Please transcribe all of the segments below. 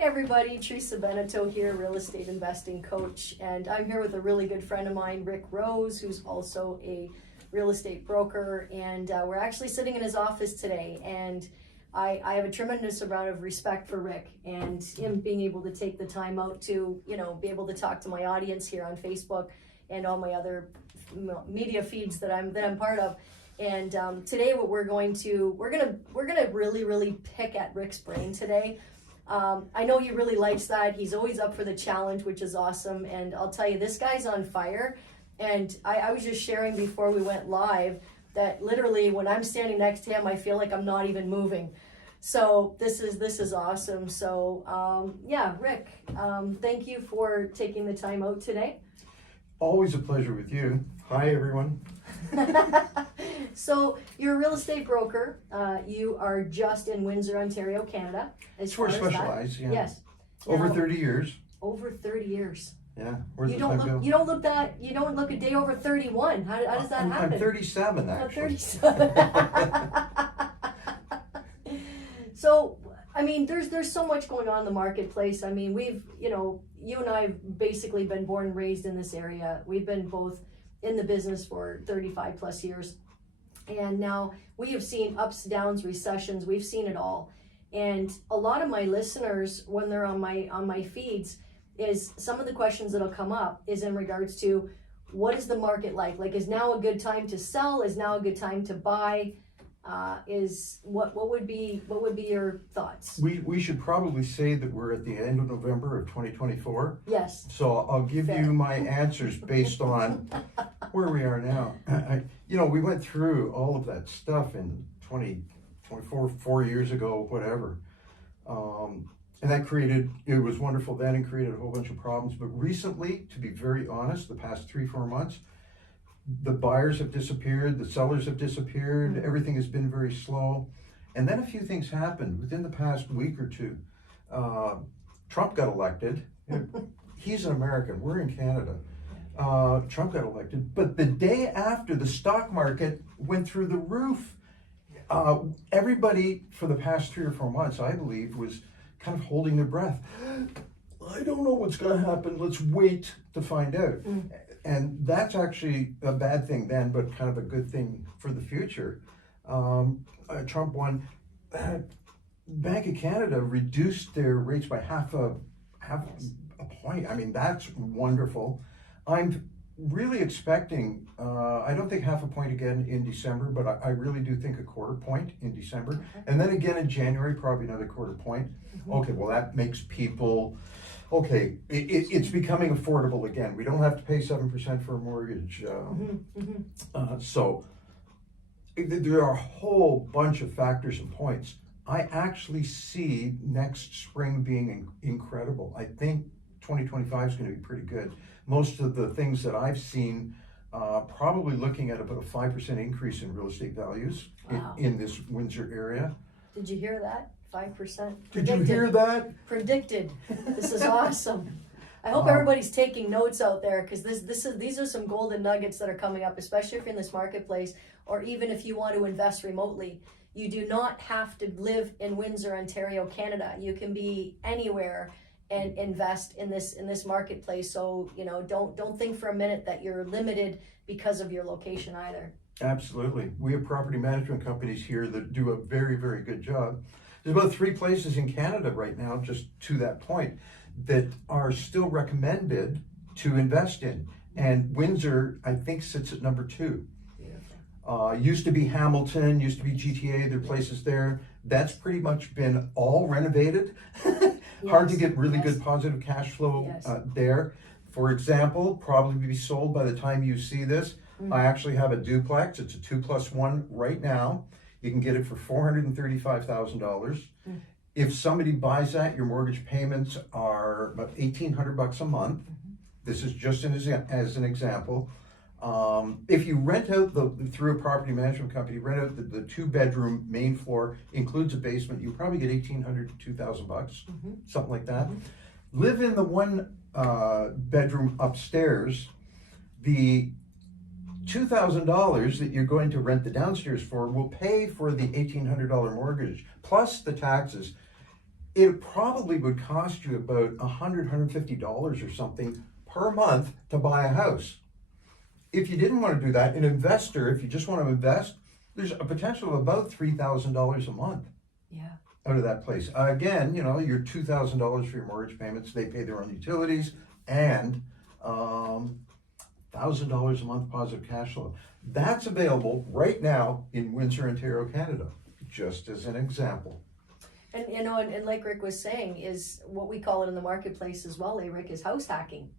Hey everybody, Teresa Beneteau here, real estate investing coach, and I'm here with a really good friend of mine, Rick Rose, who's also a real estate broker, and we're actually sitting in his office today, and I have a tremendous amount of respect for Rick and him being able to take the time out to, be able to talk to my audience here on Facebook and all my other media feeds that I'm part of. And today, what we're gonna really pick at Rick's brain today. I know he really likes that. He's always up for the challenge, which is awesome. And I'll tell you, this guy's on fire. And I was just sharing before we went live that literally when I'm standing next to him, I feel like I'm not even moving. So this is awesome. So yeah, Rick, thank you for taking the time out today. Always a pleasure with you. Hi, everyone. So you're a real estate broker. You are just in Windsor, Ontario, Canada. It's where I specialize, yeah. Yes. Over 30 years. Over 30 years. Yeah. Where's You the time go? don't look a day over 31. How does that happen? I'm 37 Oh, actually. 37. So, I mean, there's so much going on in the marketplace. I mean, you and I have basically been born and raised in this area. We've been both in the business for 35 plus years. And now we have seen ups, downs, recessions. We've seen it all. And a lot of my listeners, when they're on my feeds, is some of the questions that'll come up is in regards to what is the market like? Like, is now a good time to sell? Is now a good time to buy? What would be your thoughts? We should probably say that we're at the end of November of 2024. Yes. So I'll give you my answers based on where we are now. We went through all of that stuff in 2024, 4 years ago, whatever. And that it was wonderful then and created a whole bunch of problems. But recently, to be very honest, the past 3-4 months, the buyers have disappeared, the sellers have disappeared, everything has been very slow. And then a few things happened within the past week or two. Trump got elected. He's an American, we're in Canada. Trump got elected, but the day after, the stock market went through the roof. Everybody for the past 3 or 4 months, I believe, was kind of holding their breath. I don't know what's going to happen. Let's wait to find out. And that's actually a bad thing then, but kind of a good thing for the future. Trump won. Bank of Canada reduced their rates by half a point. I mean, that's wonderful. I'm really expecting, I don't think half a point again in December, but I really do think a quarter point in December. And then again in January, probably another quarter point. Okay, well, that makes people, it's becoming affordable again. We don't have to pay 7% for a mortgage. So there are a whole bunch of factors and points. I actually see next spring being incredible. I think 2025 is going to be pretty good. Most of the things that I've seen, probably looking at about a 5% increase in real estate values. Wow. in this Windsor area. Did you hear that? 5%. Did you hear that? Predicted. This is awesome. I hope everybody's taking notes out there, because these are some golden nuggets that are coming up, especially if you're in this marketplace, or even if you want to invest remotely. You do not have to live in Windsor, Ontario, Canada. You can be anywhere and invest in this marketplace. So don't think for a minute that you're limited because of your location either. Absolutely. We have property management companies here that do a very, very good job. There's about 3 places in Canada right now, just to that point, that are still recommended to invest in. And Windsor, I think, sits at number 2. Used to be Hamilton, used to be GTA, there are places there. That's pretty much been all renovated. Hard to get really good positive cash flow there. For example, probably be sold by the time you see this. I actually have a duplex. It's a 2+1 right now. You can get it for $435,000. If somebody buys that, your mortgage payments are about $1,800 a month. This is just as an example. If you rent out through a property management company, rent out the 2-bedroom main floor, includes a basement, you probably get $1,800 to $2,000, something like that. Live in the 1 bedroom upstairs. The $2,000 that you're going to rent the downstairs for will pay for the $1,800 mortgage plus the taxes. it probably would cost you about $150 or something per month to buy a house. If you didn't want to do that, an investor, if you just want to invest, there's a potential of about $3,000 a month Yeah. out of that place. Again, you know, your $2,000 for your mortgage payments, they pay their own utilities, and $1,000 a month positive cash flow. That's available right now in Windsor, Ontario, Canada, just as an example. And you know, and like Rick was saying, is what we call it in the marketplace as well, Rick, is house hacking.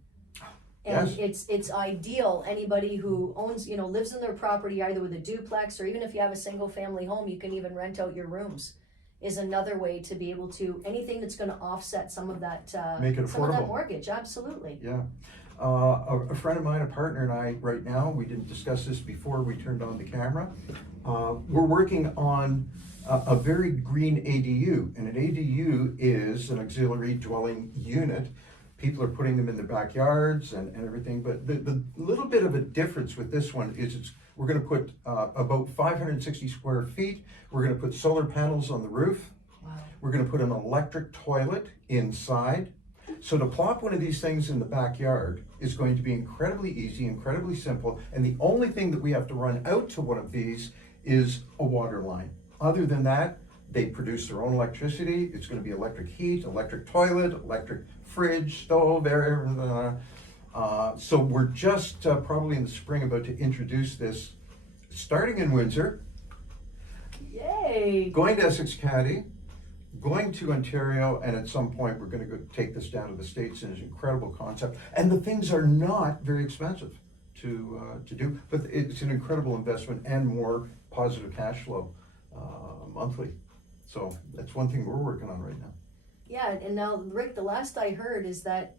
And Yes. it's ideal, anybody who owns, you know, lives in their property either with a duplex, or even if you have a single family home, you can even rent out your rooms, is another way to be able to, anything that's gonna offset some of that, Make it some of that affordable. mortgage, absolutely. Yeah. A friend of mine, a partner, and I, right now, we didn't discuss this before we turned on the camera. We're working on a very green ADU, and an ADU is an auxiliary dwelling unit. People are putting them in their backyards and everything, but the little bit of a difference with this one is we're gonna put about 560 square feet. We're gonna put solar panels on the roof. Wow. We're gonna put an electric toilet inside. So to plop one of these things in the backyard is going to be incredibly easy, incredibly simple, and the only thing that we have to run out to one of these is a water line. Other than that, they produce their own electricity. It's going to be electric heat, electric toilet, electric fridge, stove, everything. So we're just probably in the spring about to introduce this, starting in Windsor, Yay. going to Essex County, going to Ontario, and at some point we're going to go take this down to the States, and it's an incredible concept. And the things are not very expensive to do, but it's an incredible investment and more positive cash flow monthly. So that's one thing we're working on right now. Yeah, and now, Rick, the last I heard is that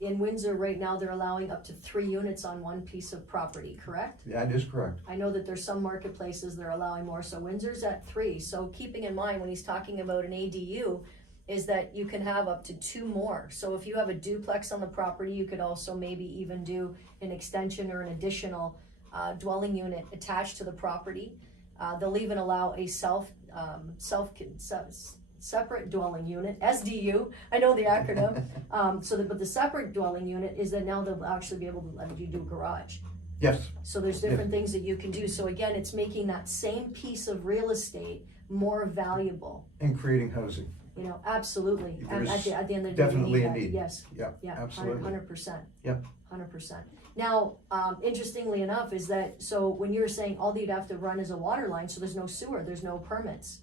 in Windsor right now, they're allowing up to 3 units on one piece of property, correct? That is correct. I know that there's some marketplaces that are allowing more, so Windsor's at 3. So keeping in mind when he's talking about an ADU, is that you can have up to 2 more. So if you have a duplex on the property, you could also maybe even do an extension or an additional dwelling unit attached to the property. They'll even allow a separate dwelling unit, SDU, I know the acronym. But the separate dwelling unit is that now they'll actually be able to let you do garage. Yes. So there's different things that you can do. So again, it's making that same piece of real estate more valuable. And creating housing. You know, absolutely. There's At the end of the day, definitely a that. need. Yes. Yeah, Yeah. absolutely. 100%. Yep. 100%. Now, interestingly enough, is that so when you're saying all you'd have to run is a water line, so there's no sewer, there's no permits.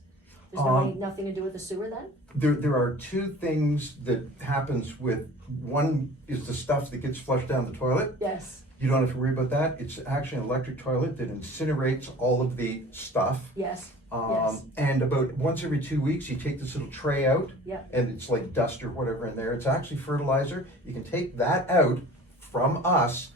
There's nothing to do with the sewer then? There are 2 things that happens with, one is the stuff that gets flushed down the toilet. Yes. You don't have to worry about that. It's actually an electric toilet that incinerates all of the stuff. Yes. Yes. And about once every 2 weeks, you take this little tray out, Yeah. and it's like dust or whatever in there. It's actually fertilizer. You can take that out from us,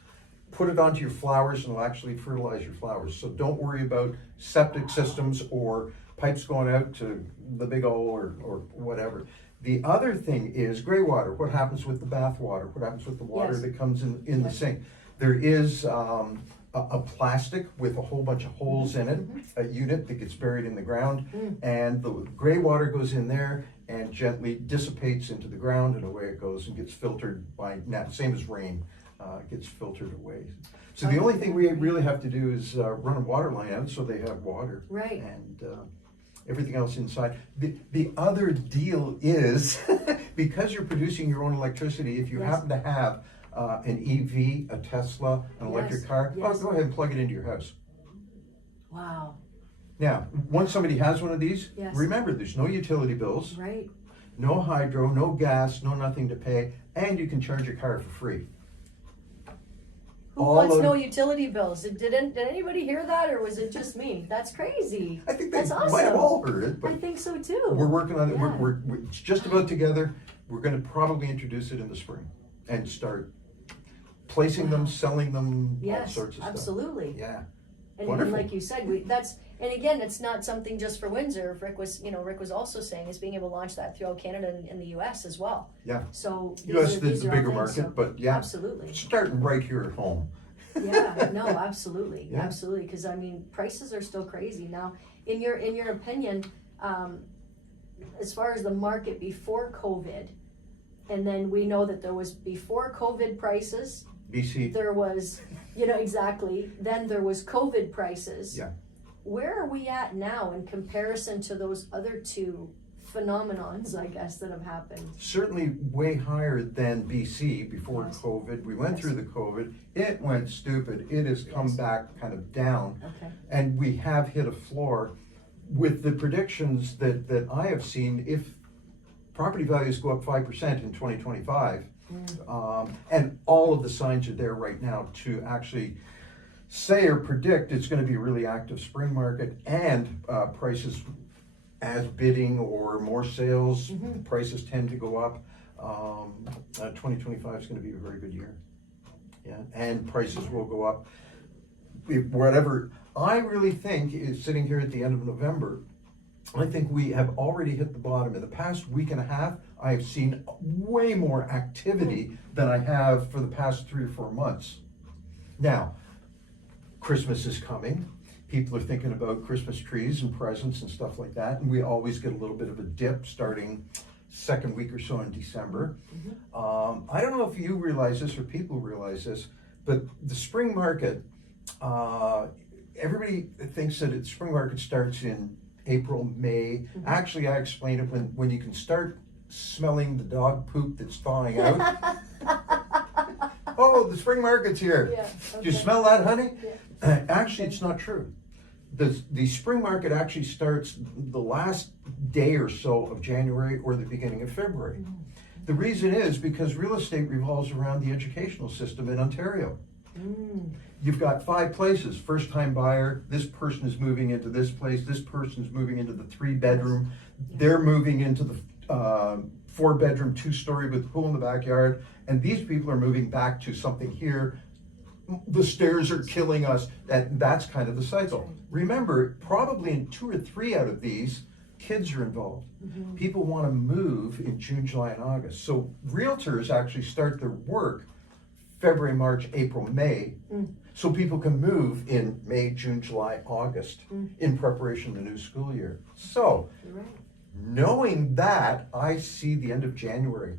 put it onto your flowers, and it'll actually fertilize your flowers. So don't worry about septic systems or pipes going out to the big O or whatever. The other thing is gray water. What happens with the bath water? What happens with the water Yes. that comes in the Yes. sink? There is a plastic with a whole bunch of holes in it, a unit that gets buried in the ground, and the gray water goes in there and gently dissipates into the ground, and away it goes and gets filtered by, same as rain, gets filtered away. So the only thing we really have to do is run a water line out so they have water. Right. And everything else inside. The other deal is, because you're producing your own electricity, if you Yes. happen to have an EV, a Tesla, an electric Yes, car, yes. go ahead and plug it into your house. Wow. Now, once somebody has one of these, Yes. remember, there's no utility bills, Right. no hydro, no gas, no nothing to pay, and you can charge your car for free. Who All wants of- no utility bills? Did anybody hear that, or was it just me? That's crazy. I think they That's might have awesome. all heard it, but I think so too. we're working on it. Yeah. We're it's just about together. We're going to probably introduce it in the spring and start placing them, selling them, all Yes, sorts of absolutely. stuff. Yeah. And Wonderful. like you said, and again, it's not something just for Windsor. Rick was also saying is being able to launch that throughout Canada and the U.S. as well. Yeah. So U.S. these is the are all bigger things, market, so- but yeah, absolutely. starting right here at home. Yeah, no, absolutely, Yeah. absolutely. Because I mean, prices are still crazy now. In your opinion, as far as the market before COVID, and then we know that there was before COVID prices, BC. there was, exactly, then there was COVID prices. Yeah. Where are we at now in comparison to those other two phenomenons, I guess, that have happened? Certainly way higher than BC before Yes. COVID. We went Yes. through the COVID. It went stupid. It has come Yes. back kind of down. Okay. And we have hit a floor with the predictions that I have seen. If property values go up 5% in 2025, and all of the signs are there right now to actually say or predict it's going to be a really active spring market, and prices as bidding or more sales, prices tend to go up. 2025 is going to be a very good year. Yeah, and prices will go up. Whatever I really think is sitting here at the end of November, I think we have already hit the bottom. In the past week and a half, I have seen way more activity than I have for the past 3 or 4 months. Now, Christmas is coming. People are thinking about Christmas trees and presents and stuff like that, and we always get a little bit of a dip starting second week or so in December. I don't know if you realize this or people realize this, but the spring market, everybody thinks that the spring market starts in April, May. Actually, I explain it when you can start smelling the dog poop that's thawing out. Oh, the spring market's here. Yeah, Do you okay. smell that, honey? Yeah. Actually, it's not true. The spring market actually starts the last day or so of January or the beginning of February. The reason is because real estate revolves around the educational system in Ontario. You've got 5 places. First time buyer, this person is moving into this place, this person is moving into the 3-bedroom, they're moving into the 4-bedroom, 2-story with pool in the backyard, and these people are moving back to something here. The stairs are killing us. That's kind of the cycle. Remember, probably in 2 or 3 out of these, kids are involved. People want to move in June, July, and August. So realtors actually start their work February, March, April, May, so people can move in May, June, July, August in preparation for the new school year. So, You're right. knowing that, I see the end of January.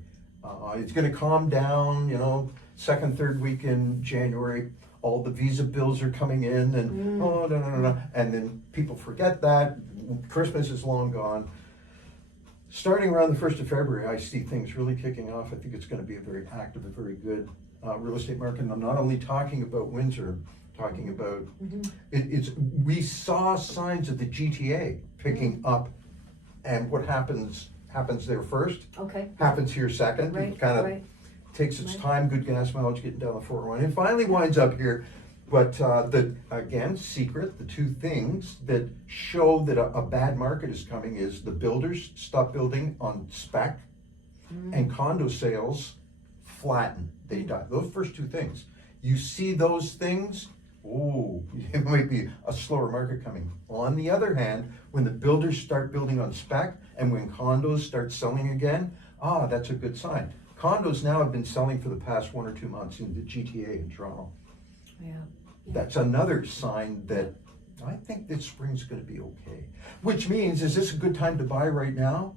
It's going to calm down, second, third week in January. All the visa bills are coming in, and no. And then people forget that. Christmas is long gone. Starting around the 1st of February, I see things really kicking off. I think it's going to be a very active, a very good real estate market. And I'm not only talking about Windsor, I'm talking about we saw signs of the GTA picking up, and what happens there first, Okay. happens here second. Right, It kind of right. takes its Right. time, good gas mileage getting down the 401, and finally winds up here. But the secret, the 2 things that show that a bad market is coming is the builders stop building on spec, and condo sales flatten. They die. Those first 2 things. You see those things, it might be a slower market coming. On the other hand, when the builders start building on spec and when condos start selling again, that's a good sign. Condos now have been selling for the past 1 or 2 months in the GTA in Toronto. Yeah. That's another sign that I think this spring's going to be okay. Which means, is this a good time to buy right now?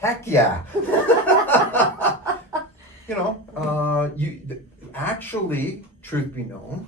Heck yeah. Actually, truth be known,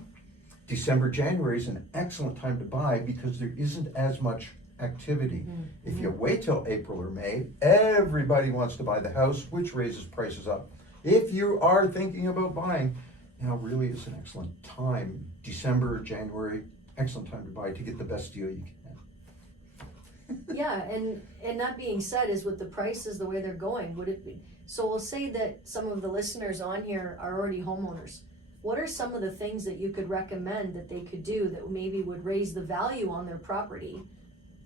December, January is an excellent time to buy because there isn't as much activity. If you wait till April or May, everybody wants to buy the house, which raises prices up. If you are thinking about buying, now really is an excellent time. December, January, excellent time to buy to get the best deal you can. Yeah, and that being said, is with the prices the way they're going, would it be, so we'll say that some of the listeners on here are already homeowners. What are some of the things that you could recommend that they could do that maybe would raise the value on their property?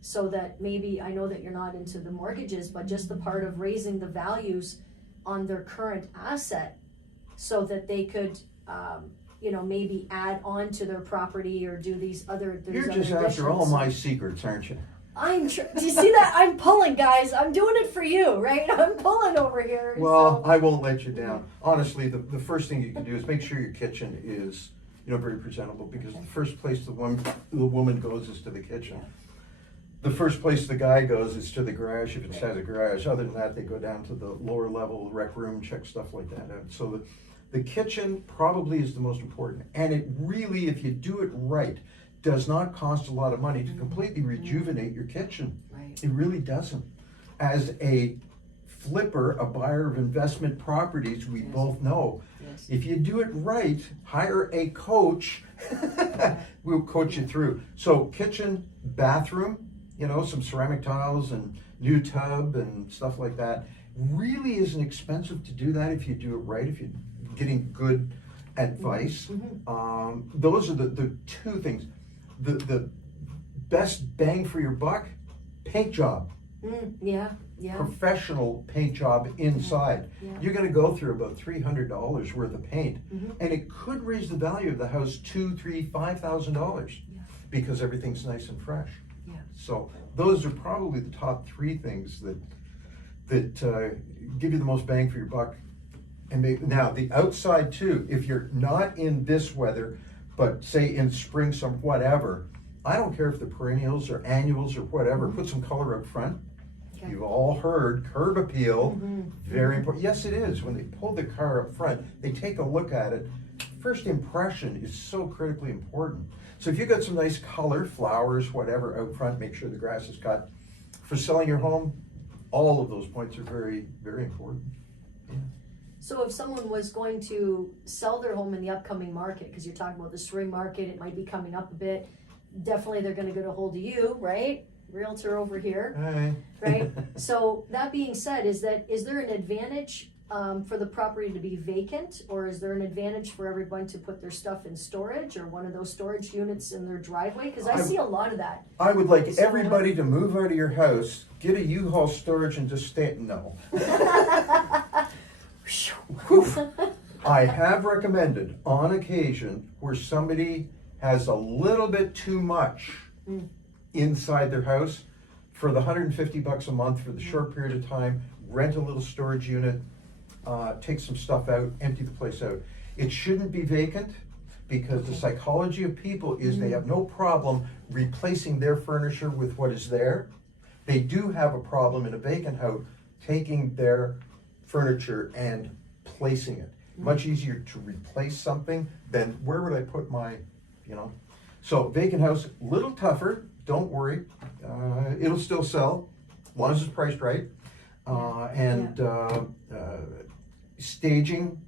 So that maybe, I know that you're not into the mortgages, but just the part of raising the values on their current asset so that they could, maybe add on to their property or do these other, You're just after all my secrets, aren't you? Do you see that? I'm pulling, guys. I'm doing it for you, right? I'm pulling over here. Well, I won't let you down. Honestly, the first thing you can do is make sure your kitchen is, very presentable, because the first place the woman goes is to the kitchen. the first place the guy goes is to the garage if it has a garage. Other than that, they go down to the lower level rec room, check stuff like that out. So the kitchen probably is the most important. And it really, if you do it right, does not cost a lot of money to completely rejuvenate your kitchen. Right. It really doesn't. As a flipper, a buyer of investment properties, we Yes. both know, Yes. if you do it right, hire a coach, we'll coach you through. So kitchen, bathroom, you know, some ceramic tiles and new tub and stuff like that. Really isn't expensive to do that if you do it right, if you're getting good advice. Those are the two things. The best bang for your buck, paint job. Yeah, yeah. Professional paint job inside. Yeah. You're gonna go through about $300 worth of paint. Mm-hmm. And it could raise the value of the house $2,000, $3,000, $5,000 Yeah. because everything's nice and fresh. Yeah. So those are probably the top three things that give you the most bang for your buck. And now the outside too, if you're not in this weather, but say in spring, some whatever, I don't care if the perennials or annuals or whatever, put some color up front. Okay. You've all heard curb appeal, Mm-hmm. very important. Yes, it is. When they pull the car up front, they take a look at it. First impression is so critically important. So if you've got some nice color, flowers, whatever out front, make sure the grass is cut. For selling your home, all of those points are very, very important. So if someone was going to sell their home in the upcoming market, because you're talking about the spring market, it might be coming up a bit, definitely they're gonna get a hold of you, right? Realtor over here, Hi. right? So that being said, is there an advantage for the property to be vacant, or is there an advantage for everyone to put their stuff in storage or one of those storage units in their driveway? Because I see a lot of that. I would like So- everybody to move out of your house, get a U-Haul storage and just stay, no. I have recommended on occasion where somebody has a little bit too much inside their house, for the $150 a month for the short period of time, rent a little storage unit, take some stuff out, empty the place out. It shouldn't be vacant, because the psychology of people is they have no problem replacing their furniture with what is there. They do have a problem in a vacant house taking their furniture and placing it. Much easier to replace something than where would I put my, you know. So vacant house, little tougher, don't worry. It'll still sell, as long as it's priced right. Staging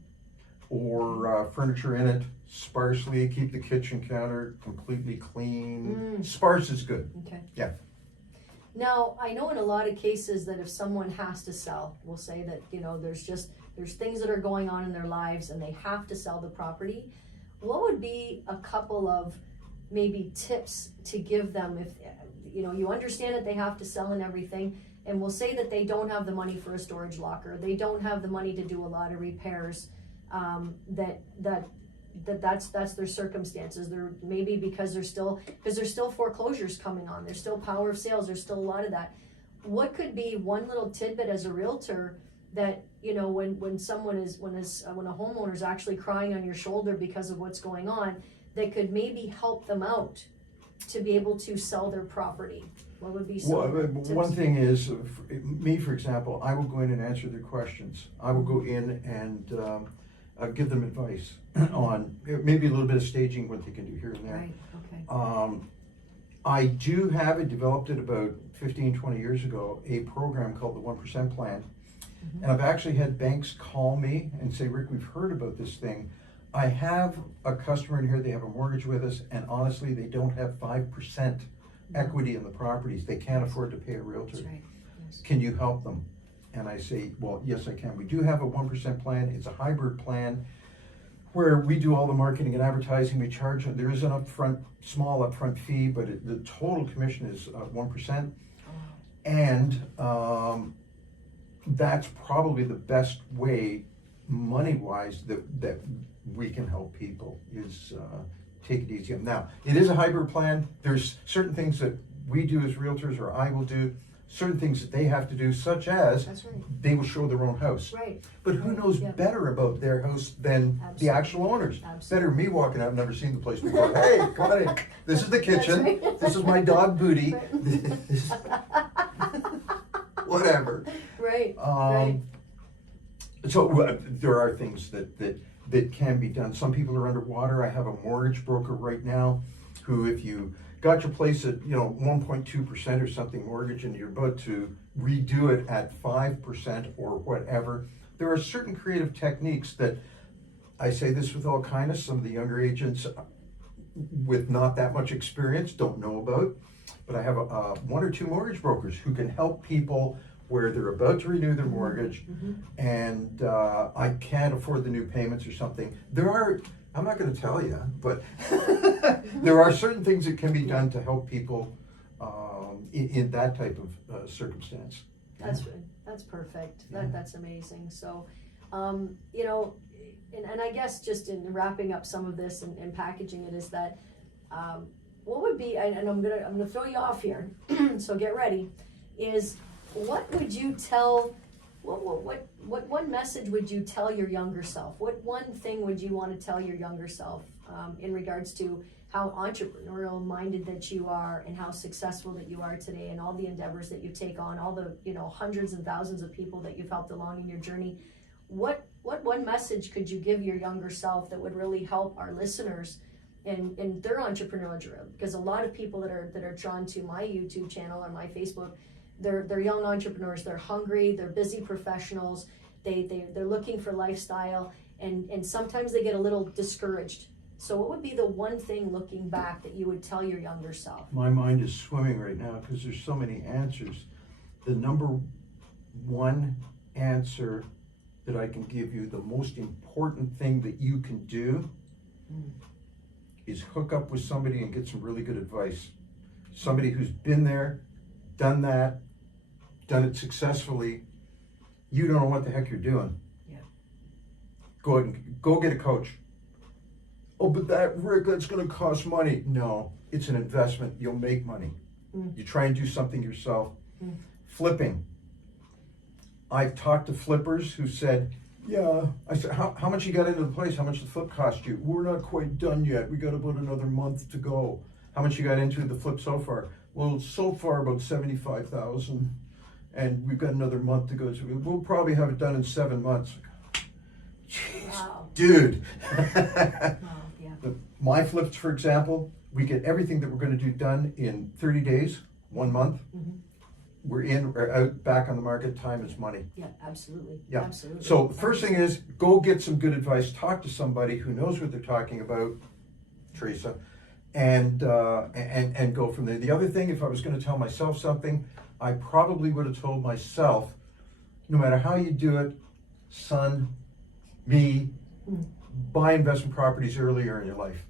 or furniture in it sparsely, keep the kitchen counter completely clean. Sparse is good. Okay. Yeah. Now, I know in a lot of cases that if someone has to sell, we'll say that, you know, there's things that are going on in their lives and they have to sell the property. What would be a couple of maybe tips to give them if, you know, you understand that they have to sell and everything, and we'll say that they don't have the money for a storage locker, they don't have the money to do a lot of repairs, that's their circumstances. They're maybe because there's still foreclosures coming on, there's still power of sales, there's still a lot of that. What could be one little tidbit as a realtor that, you know, when a homeowner is actually crying on your shoulder because of what's going on, that could maybe help them out to be able to sell their property? What would be some tips? One thing is, me for example, I will go in and answer their questions. I will go in and give them advice on maybe a little bit of staging, what they can do here and there. Right, okay. I do have it, developed it about 15, 20 years ago, a program called the 1% Plan. And I've actually had banks call me and say, Rick, we've heard about this thing. I have a customer in here, they have a mortgage with us, and honestly, they don't have 5% equity in the properties. They can't afford to pay a realtor. That's right, yes. Can you help them? And I say, well, yes, I can. We do have a 1% plan. It's a hybrid plan where we do all the marketing and advertising. We charge, there is an small upfront fee, but the total commission is 1%. And that's probably the best way, money-wise, that we can help people, is take it easy. Now, it is a hybrid plan. There's certain things that we do as realtors, or I will do. certain things that they have to do, such as That's right. they will show their own house. Right. But who knows Yeah. better about their house than the Absolutely. actual owners? Absolutely. Better me walking out, I've never seen the place before. Hey, come on in. This is the kitchen. That's right. This is my dog Booty. Right. This- Whatever. Right. So there are things that can be done. Some people are underwater. I have a mortgage broker right now who, if you got your place at 1.2% or something mortgage and you're about to redo it at 5% or whatever, there are certain creative techniques that, I say this with all kindness, some of the younger agents with not that much experience don't know about. But I have one or two mortgage brokers who can help people where they're about to renew their mortgage and I can't afford the new payments or something. I'm not going to tell you, but there are certain things that can be done to help people in that type of circumstance. That's perfect. Yeah. That's amazing. So, and I guess just in wrapping up some of this and packaging it is that, what would be, and I'm gonna throw you off here, so get ready, is what would you tell, what one message would you tell your younger self? What one thing would you want to tell your younger self in regards to how entrepreneurial minded that you are and how successful that you are today and all the endeavors that you take on, all the hundreds and thousands of people that you've helped along in your journey? What one message could you give your younger self that would really help our listeners in their entrepreneurial journey? Because a lot of people that are drawn to my YouTube channel or my Facebook, they're young entrepreneurs. They're hungry. They're busy professionals. They're looking for lifestyle, and sometimes they get a little discouraged. So what would be the one thing looking back that you would tell your younger self? My mind is swimming right now because there's so many answers. The number one answer that I can give you, the most important thing that you can do is hook up with somebody and get some really good advice. Somebody who's been there, done that, done it successfully. You don't know what the heck you're doing. Yeah. Go get a coach. Oh, but Rick, that's going to cost money. No, it's an investment. You'll make money. You try and do something yourself. Flipping. I've talked to flippers who said, yeah, I said, how much you got into the place? How much the flip cost you? We're not quite done yet. We got about another month to go. How much you got into the flip so far? Well, so far about $75,000, and we've got another month to go. So we'll probably have it done in 7 months. Jeez, Wow. dude. Yeah. My flips, for example, we get everything that we're going to do done in 30 days, 1 month. We're in or out, back on the market. Time is money. Yeah, absolutely. Yeah. Absolutely. So first thing is, go get some good advice. Talk to somebody who knows what they're talking about, Teresa, and go from there. The other thing, if I was going to tell myself something, I probably would have told myself, no matter how you do it, son, me, buy investment properties earlier in your life.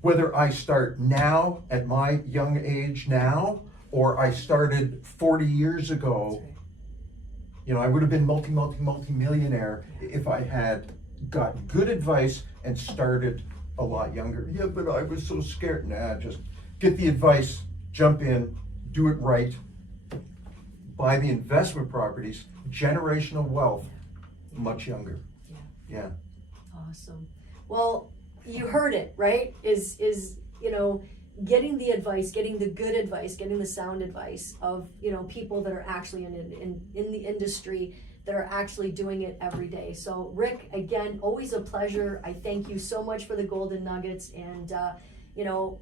Whether I start now at my young age now, or I started 40 years ago, I would have been multi-millionaire if I had got good advice and started a lot younger. Yeah, but I was so scared. Nah, just get the advice, jump in, do it right, buy the investment properties, generational wealth, much younger. Yeah. Awesome. Well, you heard it, right? Is getting the advice, getting the good advice, getting the sound advice of people that are actually in the industry, that are actually doing it every day. So Rick, again, always a pleasure. I thank you so much for the golden nuggets, and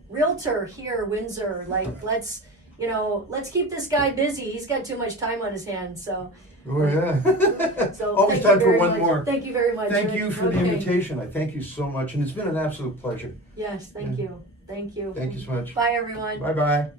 realtor here, Windsor. Like let's keep this guy busy. He's got too much time on his hands. So. Oh yeah. So always thank time you for very one much. more. Thank you very much. Thank Rick. you for the Okay. invitation. I thank you so much, and it's been an absolute pleasure. Yes, thank you. Thank you. Thank you so much. Bye, everyone. Bye bye.